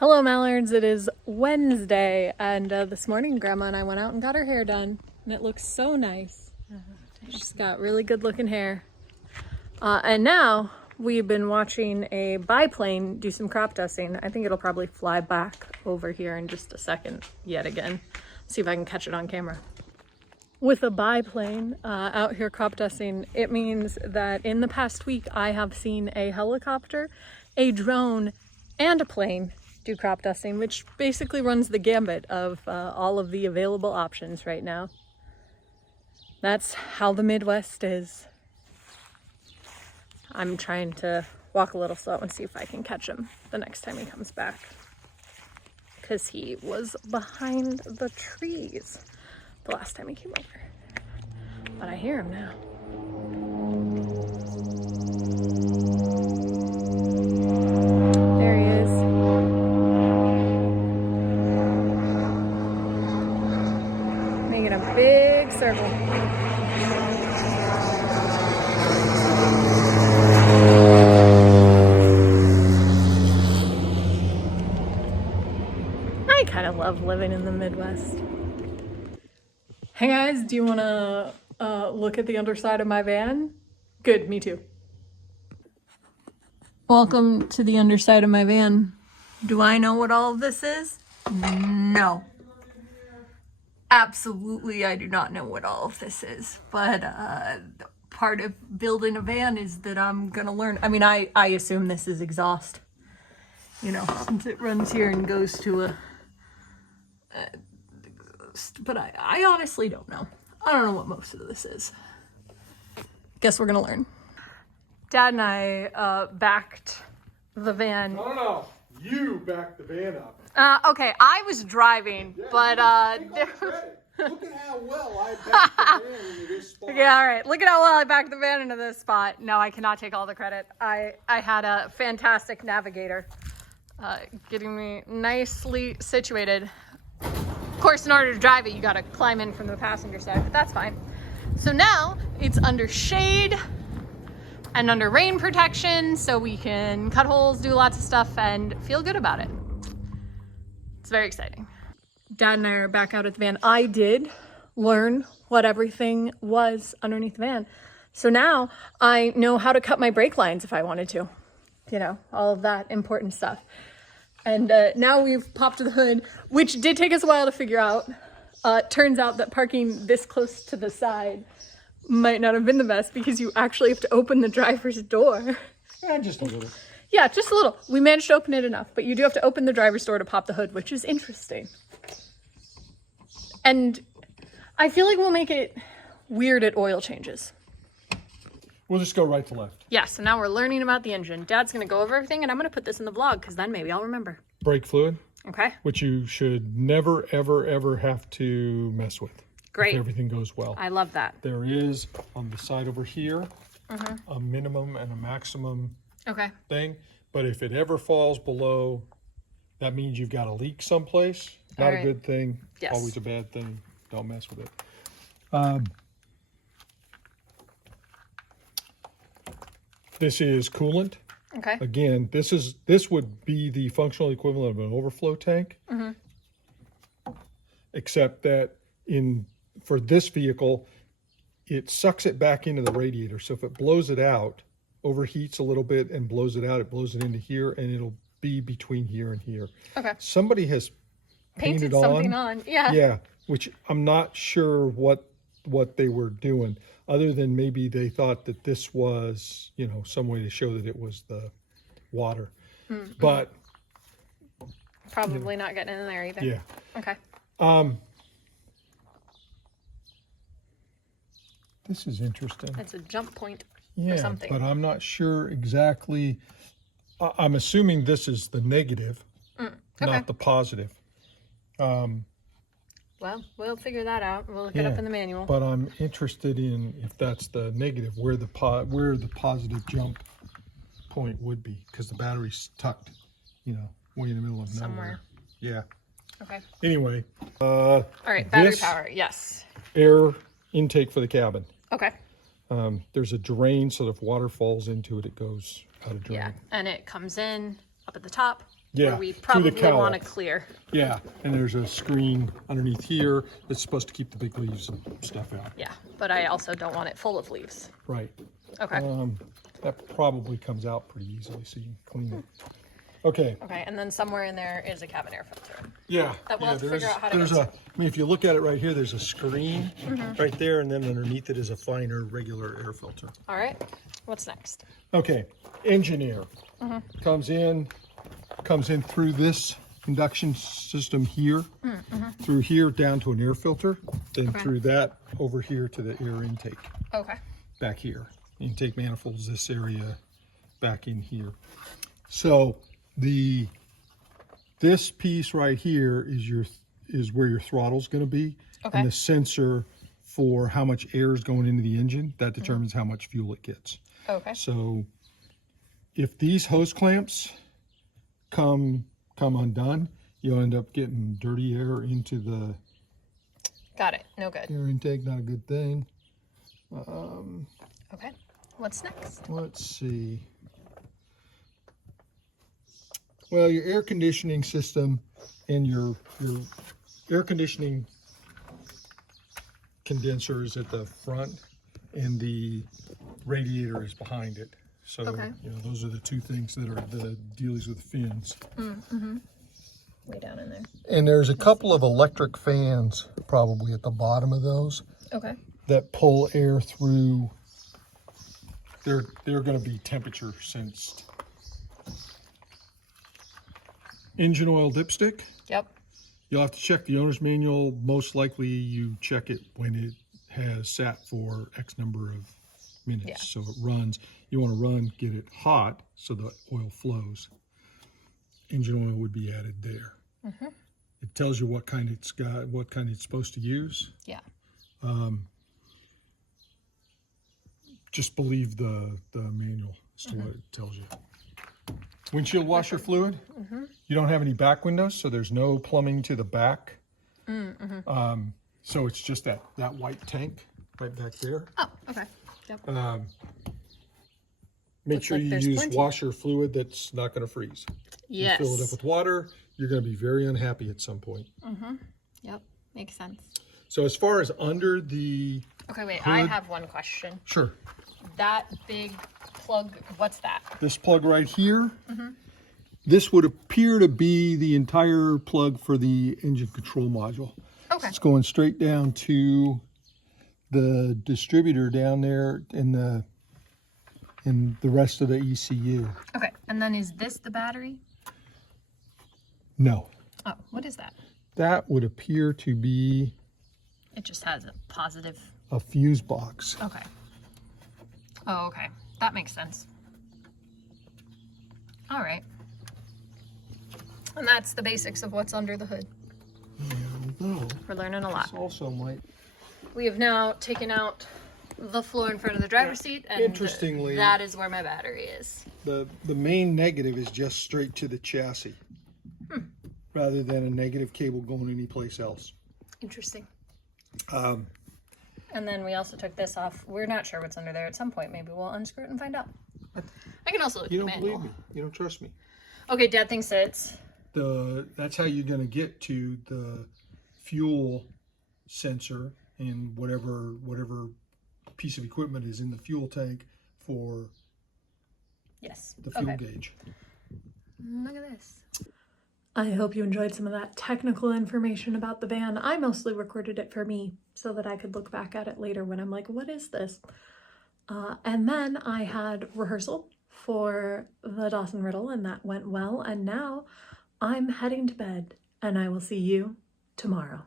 Hello Mallards, it is Wednesday and this morning Grandma and I went out and got her hair done and it looks so nice. She's got really good looking hair. And now we've been watching a biplane do some crop dusting. I think it'll probably fly back over here in just a second yet again. See if I can catch it on camera. With a biplane out here crop dusting, it means that in the past week I have seen a helicopter, a drone, and a plane do crop dusting, which basically runs the gambit of all of the available options right now. That's how the Midwest is. I'm trying to walk a little slow and see if I can catch him the next time he comes back, because he was behind the trees the last time he came over. But I hear him now. There he is. Making a big circle. I kind of love living in the Midwest. Hey guys, do you want to look at the underside of my van? Good, me too. Welcome to the underside of my van. Do I know what all of this is? No. Absolutely, I do not know what all of this is. But part of building a van is that I'm gonna learn. I mean, I assume this is exhaust. You know, since it runs here and goes to a but I honestly don't know. I don't know what most of this is. Guess we're gonna learn. Dad and I backed the van. No, you backed the van up. Okay, I was driving, Yeah, but look at how well I backed the van into this spot. yeah, all right. Look at how well I backed the van into this spot. No, I cannot take all the credit. I had a fantastic navigator getting me nicely situated. Of course, in order to drive it, you gotta climb in from the passenger side, but that's fine. So now it's under shade and under rain protection, so we can cut holes, do lots of stuff, and feel good about it. It's very exciting. Dad and I are back out at the van. I did learn what everything was underneath the van. So now I know how to cut my brake lines if I wanted to. You know, all of that important stuff. And now we've popped the hood, which did take us a while to figure out. Turns out that parking this close to the side might not have been the best because you actually have to open the driver's door. Just a little. Yeah, just a little. We managed to open it enough, but you do have to open the driver's door to pop the hood, which is interesting. And I feel like we'll make it weird at oil changes. We'll just go right to left. Yeah, so now we're learning about the engine. Dad's going to go over everything, and I'm going to put this in the vlog, because then maybe I'll remember. Brake fluid. Okay. Which you should never, ever, ever have to mess with. Great. If everything goes well. I love that. There is, on the side over here, a minimum and a maximum Okay. thing. But if it ever falls below, that means you've got a leak someplace. Not All right. a good thing. Yes. Always a bad thing. Don't mess with it. This is coolant. Okay. Again, this would be the functional equivalent of an overflow tank. Except that for this vehicle, it sucks it back into the radiator. So if it blows it out, overheats a little bit and blows it out, it blows it into here, and it'll be between here and here. Okay. Somebody has Painted painted something on. Yeah. Yeah, which I'm not sure what they were doing, other than maybe they thought that this was, you know, some way to show that it was the water. But Probably not getting in there either. yeah. Okay. This is interesting. It's a jump point Yeah, or something. but I'm not sure exactly. I'm assuming this is the negative, Okay. not the positive. Well, we'll figure that out. We'll look it up in the manual. But I'm interested in, if that's the negative, where the positive jump point would be, because the battery's tucked, you know, way in the middle of Somewhere. nowhere. Yeah. Okay. Anyway. All right. Battery this power. Yes. Air intake for the cabin. Okay. There's a drain, so if water falls into it, it goes out of drain. Yeah. And it comes in up at the top Yeah, where we through the probably cowl. want to clear. Yeah, and there's a screen underneath here that's supposed to keep the big leaves and stuff out. Yeah, but I also don't want it full of leaves. Right. Okay. That probably comes out pretty easily, so you can clean it. Okay. Okay, and then somewhere in there is a cabin air filter. Yeah. That we'll have to figure out how to there's get I mean, if you look at it right here, there's a screen right there, and then underneath it is a finer, regular air filter. All right, what's next? Okay, engine air comes in through this induction system here, through here down to an air filter, then through that over here to the air intake Okay. back here. Intake manifolds, this area back in here. So this piece right here is where your throttle's going to be, Okay. and the sensor for how much air is going into the engine that determines how much fuel it gets. Okay. So if these hose clamps come undone, you'll end up getting dirty air into the Got it. No good. air intake. Not a good thing. Okay. What's next? Let's see. Well, your air conditioning system and your air conditioning condenser is at the front, and the radiator is behind it. So, Okay. you know, those are the two things that are the dealies with fins. Way down in there. And there's a couple of electric fans probably at the bottom of those Okay. that pull air through. They're going to be temperature sensed. Engine oil dipstick. Yep. You'll have to check the owner's manual. Most likely you check it when it has sat for X number of minutes. Yeah. So it runs. You want to get it hot so the oil flows. Engine oil would be added there. It tells you what kind it's got, what kind it's supposed to use. Yeah. Just believe the manual as to what it tells you. Windshield washer fluid. You don't have any back windows, so there's no plumbing to the back. So it's just that white tank right back there. Oh, okay. Yep. Make Looks sure like you there's use plenty. washer fluid that's not going to freeze. Yes. You fill it up with water, you're going to be very unhappy at some point. Yep. Makes sense. So as far as under the, Okay, wait. I Hood. have one question. sure, That big plug, what's that? this plug right here, this would appear to be the entire plug for the engine control module. Okay. It's going straight down to the distributor down there in the rest of the ECU. Okay. And then is this the battery? No, Oh, what is that? that would appear to be It just has a positive. a fuse box. Okay. Oh, okay. That makes sense. All right. And that's the basics of what's under the hood. No, We're learning a lot. this also might. We have now taken out the floor in front of the driver's seat, and Interestingly- that is where my battery is. The main negative is just straight to the chassis, rather than a negative cable going anyplace else. Interesting. And then we also took this off. We're not sure what's under there. At some point, maybe we'll unscrew it and find out. I can also look You at the don't manual. believe me. You don't trust me. Okay, Dad thinks it's That's how you're going to get to the fuel sensor and whatever piece of equipment is in the fuel tank for yes. the fuel Okay. gauge. Look at this. I hope you enjoyed some of that technical information about the van. I mostly recorded it for me so that I could look back at it later when I'm like, what is this? And then I had rehearsal for the Dawson Riddle, and that went well. And now I'm heading to bed, and I will see you tomorrow.